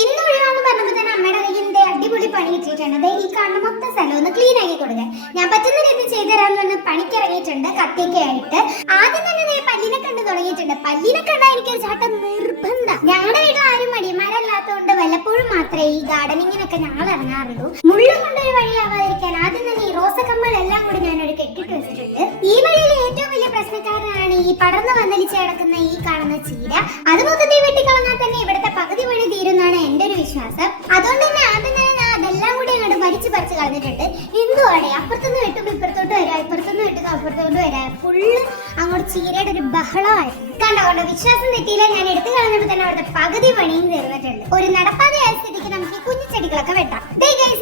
ഇന്ന് ഒഴിവാന്ന് പറഞ്ഞപ്പോൾ തന്നെ അമ്മയുടെ കയ്യിൽ അടിപൊളി പണി കിട്ടിയിട്ടുണ്ട്. ഈ കാണുന്ന മൊത്തം സ്ഥലം ഒന്ന് ക്ലീൻ ആക്കി കൊടുക്കാൻ ഞാൻ പറ്റുന്ന രീതി ചെയ്തു തരാന്ന് പറഞ്ഞ് പണിക്കിറങ്ങിയിട്ടുണ്ട്. കത്തിയൊക്കെ ആയിട്ട് ആദ്യം തന്നെ പല്ലിനെ കണ്ടു തുടങ്ങിയിട്ടുണ്ട്. പല്ലിനെ കണ്ടാൽ എനിക്കൊരു ചാട്ടം നിർബന്ധം. ഞങ്ങളുടെ വീട്ടിൽ ആരും മടിയന്മാരല്ലാത്തതുകൊണ്ട് വല്ലപ്പോഴും മാത്രമേ ഈ ഗാർഡനിങ്ങിനൊക്കെ ഞങ്ങൾ ഇറങ്ങാറുള്ളൂ. മുള്ളും കൊണ്ടൊരു വഴിയാവാതിരിക്കാൻ ആദ്യം തന്നെ ഈ റോസക്കമ്മളെല്ലാം കൂടി ഞാനൊരു കെട്ടിട്ട് വെച്ചിട്ടുണ്ട്. ഈ വഴിയിലെ ഏറ്റവും വലിയ പ്രശ്നക്കാരനാണ് ഈ പടർന്ന് വന്നലിച്ച് കിടക്കുന്ന ഈ കാണുന്ന ചീര. അത് മൊത്തത്തിൽ വെട്ടിക്കളഞ്ഞാൽ തന്നെ ഇവിടുത്തെ പകുതി പണി തീരുന്നാണ് എന്റെ ഒരു വിശ്വാസം. അതുകൊണ്ട് തന്നെ ആദ്യം തന്നെ ഞാൻ അതെല്ലാം കൂടി അങ്ങോട്ട് പറിച്ച് കളഞ്ഞിട്ടുണ്ട്. എന്തുവാടെ അപ്പുറത്തുനിന്ന് വെട്ടുമ്പോൾ ഇപ്പുറത്തോട്ട് വരാം, ഇപ്പുറത്തുനിന്ന് വെട്ടുക അപ്പുറത്തോട്ട് വരാം. ഫുള്ള് അങ്ങോട്ട് ചീരയുടെ ഒരു ബഹളമായിരുന്നു. കണ്ടോ വിശ്വാസം തെറ്റിയില്ല. ഞാൻ എടുത്തു കളഞ്ഞപ്പോൾ തന്നെ അവിടുത്തെ പകുതി പണിയും തീർന്നിട്ടുണ്ട്. ഒരു നടപ്പാതയായ സ്ഥിതിക്ക് നമുക്ക് ഈ കുഞ്ഞിച്ചെടികളൊക്കെ വെട്ടാം.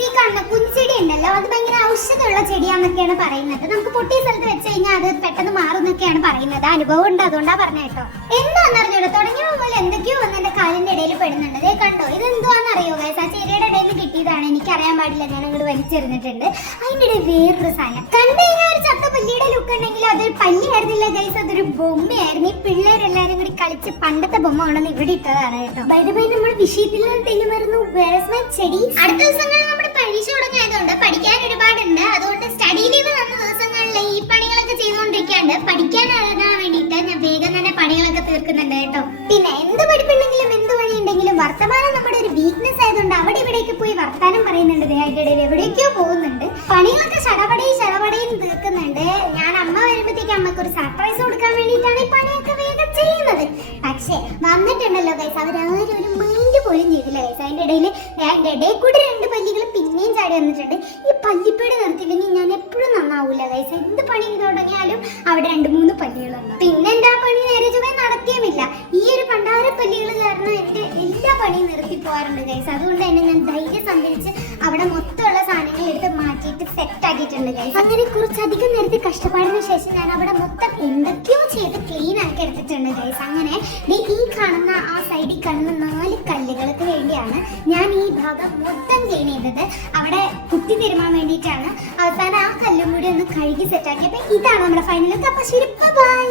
ഈ കാണുന്ന കുഞ്ഞിച്ചെടി ഉണ്ടല്ലോ, അത് ഭയങ്കര ഔഷധമുള്ള ചെടിയാന്നൊക്കെയാണ് പറയുന്നത്. നമുക്ക് പൊട്ടിയ സ്ഥലത്ത് വെച്ച് കഴിഞ്ഞാൽ അത് പെട്ടെന്ന് മാറുന്നൊക്കെയാണ് പറയുന്നത്. അനുഭവം ഉണ്ട്, അതുകൊണ്ടാ പറഞ്ഞ കേട്ടോ. എന്താന്ന് അറിഞ്ഞൂടോ, തുടങ്ങിയ പോലെ എന്തൊക്കെയോ വന്ന് എന്റെ കാലിന്റെ ഇടയിൽ പെടുന്നുണ്ട്. അതേ കണ്ടോ, ഇത് എന്തുവാന്ന് അറിയോ ഗൈസ്? ആ ചെടിയുടെ ഇടയിൽ നിന്ന് കിട്ടിയതാണ്, എനിക്കറിയാൻ പാടില്ല. ഞാൻ അങ്ങോട്ട് വലിച്ചെറിഞ്ഞിട്ടുണ്ട്. അതിന്റെ ഇടയിൽ വേറൊരു സാധനം കണ്ടു കഴിഞ്ഞാൽ ഒരു ചത്ത പല്ലിയുടെ ലുക്ക് ഉണ്ടെങ്കിൽ അതൊരു പല്ലിയായിരുന്നില്ല ഗൈസ്, അതൊരു ബൊമ്മയായിരുന്നു. ഈ പിള്ളേരെല്ലാരും കൂടി കളിച്ച് പണ്ടത്തെ ബൊമ്മ കൊണ്ടുവന്ന് ഇവിടെ ഇട്ടതാണ് കേട്ടോ. ബൈ ദ ബൈ, നമ്മൾ വിഷയത്തിൽ നിന്ന് തെളിമരുന്നു. ചെടി അടുത്ത ദിവസങ്ങളിൽ നമ്മുടെ പരീക്ഷ തുടങ്ങിയതുകൊണ്ട് പഠിക്കാൻ ഒരുപാടുണ്ട്. അതുകൊണ്ട് സ്റ്റഡി ലീവ് തന്ന ദിവസങ്ങളിൽ ഈ പണികളൊക്കെ ചെയ്തുകൊണ്ടിരിക്കാണ്ട് പഠിക്കാൻ എഴുതാൻ വേണ്ടിയിട്ട് ഞാൻ വേഗം തന്നെ പണികളൊക്കെ തീർക്കുന്നുണ്ട് കേട്ടോ. പിന്നെ എന്ത് പഠിപ്പുണ്ടെങ്കിലും എന്ത് പണി ഉണ്ടെങ്കിലും വർത്തമാനം നമ്മുടെ ഒരു വീക്ക്നെസ് ആയതുകൊണ്ട് അവിടെ ഇവിടേക്ക് പോയി വർത്താനം പറയുന്നുണ്ട്. അതിന്റെ ഇടയിൽ എവിടേക്കോ പോകുന്നുണ്ട്. പണികളൊക്കെ ചടപടയും തീർക്കുന്നുണ്ട്. ഞാൻ അമ്മ വരുമ്പോഴത്തേക്ക് അമ്മക്ക് ഒരു സർപ്രൈസ് കൊടുക്കാൻ വേണ്ടിയിട്ടാണ് ഈ പണിയൊക്കെ വേഗം ചെയ്യുന്നത്. പക്ഷേ വന്നിട്ടുണ്ടല്ലോ ഗൈസ്, അവരാരും ഒരു മൈൻഡ് പോലും ചെയ്തില്ല ഗൈസ്. അതിന്റെ ഇടയിൽ കൂടി രണ്ട് പല്ലികൾ പിന്നെയും ചാടി വന്നിട്ടുണ്ട്. ഈ പല്ലിപ്പേട് നിർത്തിയില്ലെങ്കിൽ ഞാൻ എപ്പോഴും നന്നാവൂല ഗൈസ്. എന്ത് പണി തുടങ്ങിയാലും അവിടെ 2-3 പല്ലികളുണ്ട്. പിന്നെ എന്റെ ആ പണി നേരെ ചുമ നടത്തിയുമില്ല. ഈ ഒരു പണ്ടാര പല്ലികൾ കാരണം എന്റെ എല്ലാ പണിയും നിർത്തി പോകാറുണ്ട് ഗൈസ്. അതുകൊണ്ട് തന്നെ ഞാൻ ധൈര്യം സംഭരിച്ച് അവിടെ മൊത്തമുള്ള സാധനങ്ങൾ എടുത്ത് മാറ്റിയിട്ട് സെറ്റ് ആക്കിയിട്ടുണ്ട് ഗൈസ്. അങ്ങനെ കുറച്ചധികം നേരത്തെ കഷ്ടപ്പാടിന് ശേഷം ഞാൻ അവിടെ മൊത്തം എന്തൊക്കെയോ ചെയ്ത് ക്ലീൻ ആക്കി എടുത്തിട്ടുണ്ട് ഗൈസ്. അങ്ങനെ ഈ കാണുന്ന ആ സൈഡിൽ കാണുന്ന 4 കല്ലുകൾക്ക് വേണ്ടിയാണ് ഞാൻ ഈ ഭാഗം മൊത്തം ക്ലീൻ ചെയ്തത്. അവിടെ കുത്തി തിരുമാൻ വേണ്ടിയിട്ടാണ്. അവസാനം ആ കല്ലും കൂടി ഒന്ന് കഴുകി സെറ്റ് ആക്കിയപ്പോൾ ഇതാണ് നമ്മുടെ ഫൈനൽ. അപ്പൊ ശരി, ബൈ.